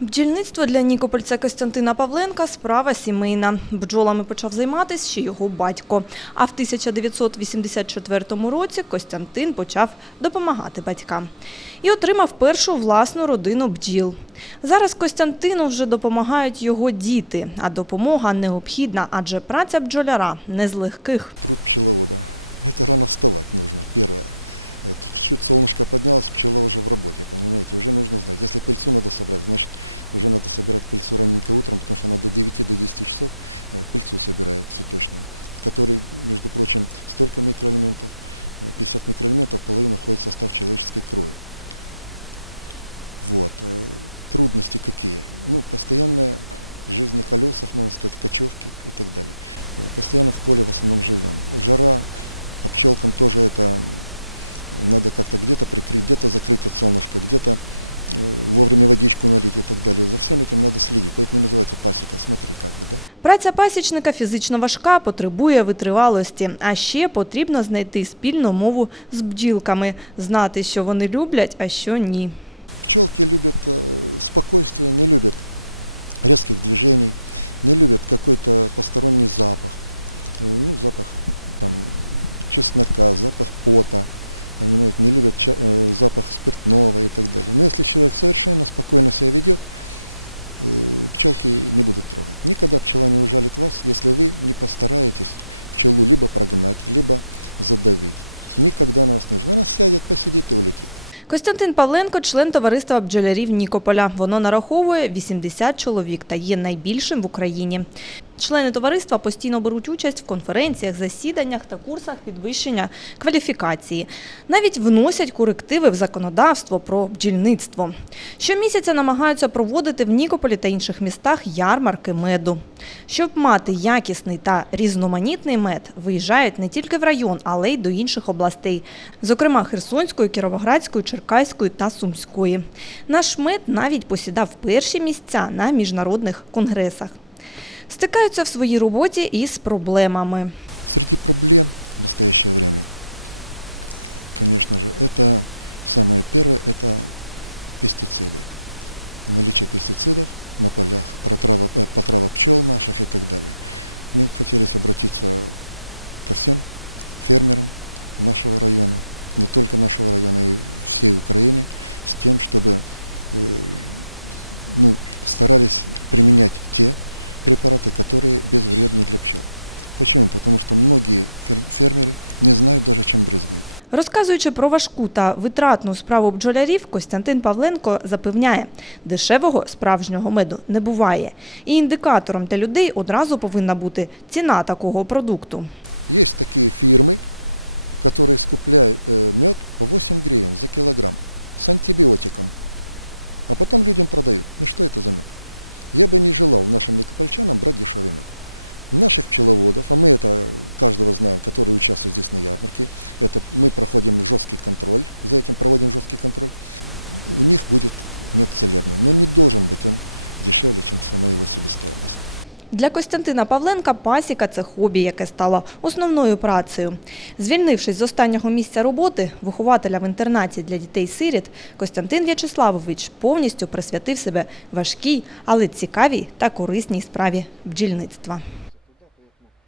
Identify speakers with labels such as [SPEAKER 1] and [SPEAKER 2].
[SPEAKER 1] Бджільництво для нікопольця Костянтина Павленка – справа сімейна. Бджолами почав займатися ще його батько. А в 1984 році Костянтин почав допомагати батькам. І отримав першу власну родину бджіл. Зараз Костянтину вже допомагають його діти, а допомога необхідна, адже праця бджоляра не з легких.
[SPEAKER 2] Труд пчеловода. Это рано вставать нужно, первое. Э, Тут чуть солнышко поднялось, пчела уже в работе, понимаете, уже нужно знать. Если пыльцу надо собрать, значит уже надо собирать пыльцу раненько утром, потому что она до 9 до 10 часов э, пыльцу собирает цветочную, в которой, между прочим, столько микроэлементов, э, 50 микроэлементов, половина входит в состав человеческой крови. Вот. э, Трудности какие? Ну, постоянная жизнь на колесах, можно сказать, кочевки и так далее. Э, Постоянно в поле в основном живем. Жара, а пчелкам тоже это надо как-то где-то прикрыть, где-то закрыть от солнышка, где-то э, вовремя водичку налить и так далее. За всем этим надо следить. Поэтому и называется пасека. Смотри, как бы, да?
[SPEAKER 1] Праця пасічника фізично важка, потребує витривалості. А ще потрібно знайти спільну мову з бджілками, знати, що вони люблять, а що ні.
[SPEAKER 2] Пчелки любят э, спокойствие, не любят резких движений, не любят какой-то посторонний запах. Э, ну, запах там чеснока, запах пота, понимаете, не любят ча- э, запах спиртного и так далее. Но если человек совершенно спокойно себя ведет, э, пчелки не будут трогать. Никогда пчела не ужалит вас, если вы не постараетесь пчелу либо прогнать, либо задавить. Никогда она вас не ужалит. Она сядет, посидит и улетит.
[SPEAKER 1] Костянтин Павленко – член товариства бджолярів Нікополя. Воно нараховує 80 чоловік та є найбільшим в Україні. Члени товариства постійно беруть участь в конференціях, засіданнях та курсах підвищення кваліфікації. Навіть вносять корективи в законодавство про бджільництво. Щомісяця намагаються проводити в Нікополі та інших містах ярмарки меду. Щоб мати якісний та різноманітний мед, виїжджають не тільки в район, але й до інших областей, зокрема Херсонської, Кіровоградської, Черкаської та Сумської. Наш мед навіть посідав перші місця на міжнародних конгресах. Стикаються в своїй роботі із проблемами.
[SPEAKER 2] Среди проблем в настоящее время, конечно же, это самое первое, это пестициды. Наличие пестицидов на полях, протрава, э, потрава пчел наших и так далее. Мы хотели обратиться ко всем фермерам нашего района, не только нашего района, и всей Украины, с тем, чтобы э, ну, старались применять те препараты, которые безвредны для пчел. Почему? Потому что многие фер- фермеры не знают даже, чем брызгают.
[SPEAKER 1] Розказуючи про важку та витратну справу бджолярів, Костянтин Павленко запевняє, дешевого справжнього меду не буває. І індикатором для людей одразу повинна бути ціна такого продукту.
[SPEAKER 2] Есть такие фирмы, которые скупляют э, мед по 8 гривен за килограмм с антибиотиком, а потом людям продают. Ну что это за мед? Я бы не желал нашим никопольчанам брать дешевый мед. Наших пчеловодов, а мы это каждого знаем, которые участвуют здесь на ярмарке, это мы проходим жесткий контроль, за этим проводим жесткий контроль, у них будет мед целебный, но не должен быть он дешевле, чем сама его себестоимость.
[SPEAKER 1] Для Костянтина Павленка пасіка – це хобі, яке стало основною працею. Звільнившись з останнього місця роботи, вихователя в інтернаті для дітей-сиріт, Костянтин В'ячеславович повністю присвятив себе важкій, але цікавій та корисній справі бджільництва.